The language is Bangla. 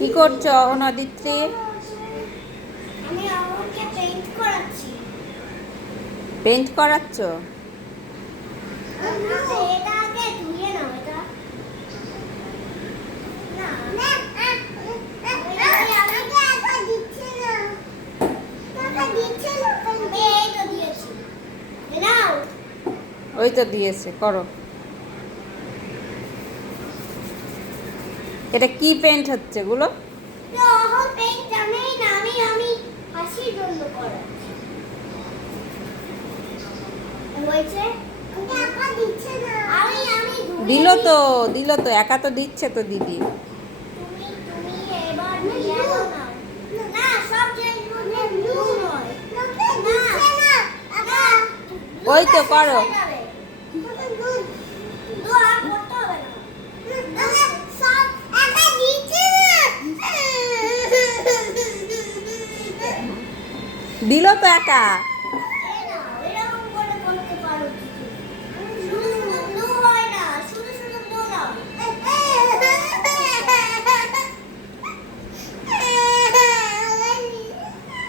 কি করছো অনদিত্রী? আমি আমাকে পেইন্ট করাচ্ছি। পেইন্ট করাচ্ছ? এটা আগে ধুয়ে নাও এটা। না না আমি আগে দিচ্ছি না। টাকা দিচ্ছি না। এই তো দিয়েছি। নাও। ওই তো দিয়েছে, করো। এটা কি পেইন্ট হচ্ছে গুলো? তো এখন পেইন্ট জানেই না, আমি হাসির জন্য করাচ্ছি। হয়েছে? টাকা দিচ্ছে না। আমি দিল তো একা তো দিচ্ছে তো দিদি। তুমি এবার ইয়েলো নাও। না সব জায়গায় ব্লু নয়। না না ওই তো করো। তো আর করতে হবে না। সব একা দিচ্ছে না। দিল তো একা।